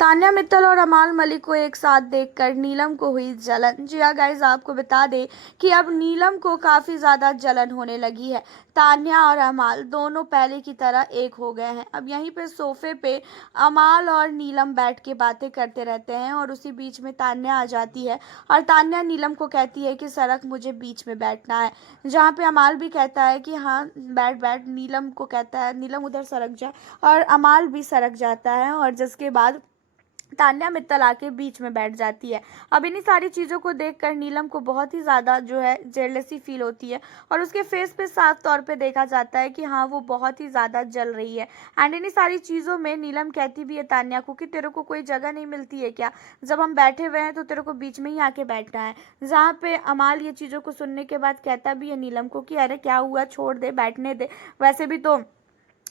तान्या मित्तल और अमाल मलिक को एक साथ देखकर नीलम को हुई जलन। जी हाँ गाइस, आपको बता दें कि अब नीलम को काफ़ी ज़्यादा जलन होने लगी है। तान्या और अमाल दोनों पहले की तरह एक हो गए हैं। अब यहीं पे सोफे पे अमाल और नीलम बैठ के बातें करते रहते हैं और उसी बीच में तान्या आ जाती है और तान्या नीलम को कहती है कि सड़क मुझे बीच में बैठना है। जहाँ पे अमाल भी कहता है कि हाँ बैठ बैठ, नीलम को कहता है नीलम उधर सड़क जा, और अमाल भी सड़क जाता है और जिसके बाद तान्या मित्तल आके बीच में बैठ जाती है। अब इन्हीं सारी चीज़ों को देखकर नीलम को बहुत ही ज़्यादा जो है जेलसी फील होती है और उसके फेस पे साफ तौर पे देखा जाता है कि हाँ वो बहुत ही ज़्यादा जल रही है। एंड इन्हीं सारी चीज़ों में नीलम कहती भी है तान्या को कि तेरे को कोई जगह नहीं मिलती है क्या, जब हम बैठे हुए हैं तो तेरे को बीच में ही आके बैठना है। जहाँ पे अमाल ये चीज़ों को सुनने के बाद कहता भी है नीलम को कि अरे क्या हुआ, छोड़ दे, बैठने दे, वैसे भी तो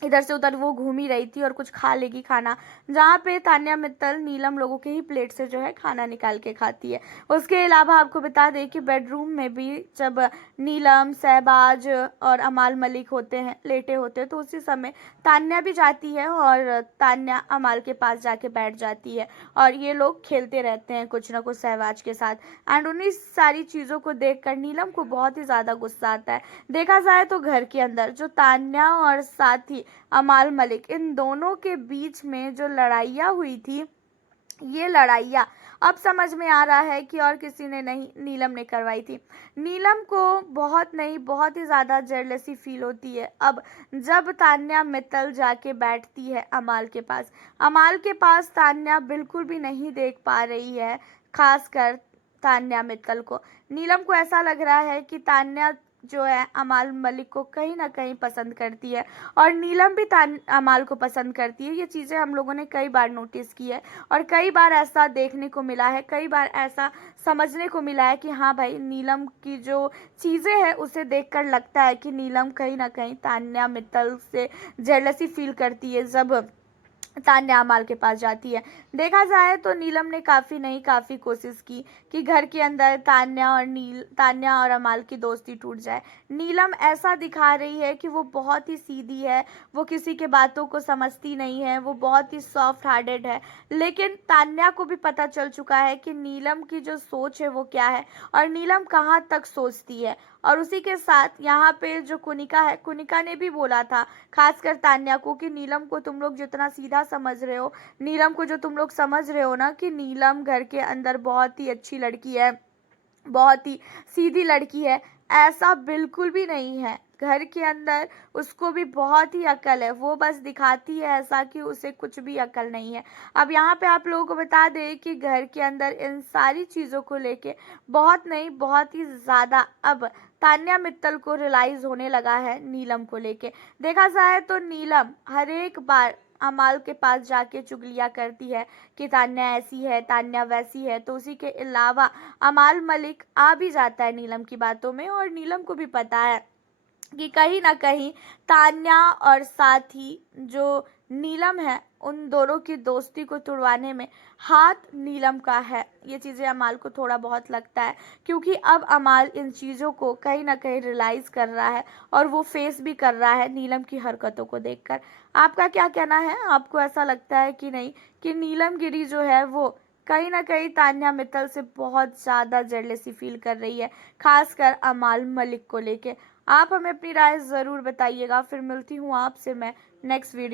इधर से उधर वो घूम ही रही थी और कुछ खा लेगी खाना। जहाँ पे तान्या मित्तल नीलम लोगों के ही प्लेट से जो है खाना निकाल के खाती है। उसके अलावा आपको बता दें कि बेडरूम में भी जब नीलम, शहबाज और अमाल मलिक होते हैं, लेटे होते हैं, तो उसी समय तान्या भी जाती है और तान्या अमाल के पास जाके बैठ जाती है और ये लोग खेलते रहते हैं कुछ ना कुछ शहबाज के साथ। एंड उन्हीं सारी चीज़ों को देखकर नीलम को बहुत ही ज़्यादा गुस्सा आता है। देखा जाए तो घर के अंदर जो तान्या और साथ ही अमाल मलिक, इन दोनों के बीच में जो लड़ाइयाँ हुई थी, ये लड़ाइयाँ अब समझ में आ रहा है कि और किसी ने नहीं, नीलम ने करवाई थी। नीलम को बहुत नहीं, बहुत ही ज़्यादा जेलसी फील होती है अब जब तान्या मित्तल जाके बैठती है अमाल के पास। अमाल के पास तान्या बिल्कुल भी नहीं देख पा रही है, खासकर तान्या मित्तल को। नीलम को ऐसा लग रहा है कि तान्या जो है अमाल मलिक को कहीं ना कहीं पसंद करती है और नीलम भी अमाल को पसंद करती है। ये चीज़ें हम लोगों ने कई बार नोटिस की है और कई बार ऐसा देखने को मिला है, कई बार ऐसा समझने को मिला है कि हाँ भाई, नीलम की जो चीज़ें हैं उसे देखकर लगता है कि नीलम कहीं ना कहीं तान्या मित्तल से जेलसी फील करती है जब तान्या अमाल के पास जाती है। देखा जाए तो नीलम ने काफ़ी कोशिश की कि घर के अंदर तान्या और अमाल की दोस्ती टूट जाए। नीलम ऐसा दिखा रही है कि वो बहुत ही सीधी है, वो किसी के बातों को समझती नहीं है, वो बहुत ही सॉफ्ट हार्टेड है। लेकिन तान्या को भी पता चल चुका है कि नीलम की जो सोच है वो क्या है और नीलम कहाँ तक सोचती है। और उसी के साथ यहाँ पे जो कुनिका है, कुनिका ने भी बोला था खासकर तान्या को कि नीलम को तुम लोग जितना सीधा समझ रहे हो, नीलम को जो तुम लोग समझ रहे हो ना कि नीलम घर के अंदर बहुत ही अच्छी लड़की है, बहुत ही सीधी लड़की है, ऐसा बिल्कुल भी नहीं है। घर के अंदर उसको भी बहुत ही अकल है, वो बस दिखाती है ऐसा कि उसे कुछ भी अकल नहीं है। अब यहाँ पे आप लोगों को बता दें कि घर के अंदर इन सारी चीज़ों को लेके बहुत नहीं, बहुत ही ज़्यादा अब तान्या मित्तल को रियलाइज़ होने लगा है नीलम को लेके। देखा जाए तो नीलम हर एक बार अमाल के पास जाके चुगलियाँ करती है कि तान्या ऐसी है, तान्या वैसी है, तो उसी के अलावा अमाल मलिक आ भी जाता है नीलम की बातों में और नीलम को भी पता है कि कहीं ना कहीं तान्या और साथ ही जो नीलम है, उन दोनों की दोस्ती को तुड़वाने में हाथ नीलम का है। ये चीज़ें अमाल को थोड़ा बहुत लगता है क्योंकि अब अमाल इन चीज़ों को कहीं ना कहीं रियलाइज़ कर रहा है और वो फेस भी कर रहा है नीलम की हरकतों को देखकर। आपका क्या कहना है? आपको ऐसा लगता है कि नहीं कि नीलम गिरी जो है वो कहीं ना कहीं तान्या मित्तल से बहुत ज़्यादा जेलसी फील कर रही है, खासकर अमाल मलिक को लेके? आप हमें अपनी राय ज़रूर बताइएगा। फिर मिलती हूँ आपसे मैं नेक्स्ट वीडियो।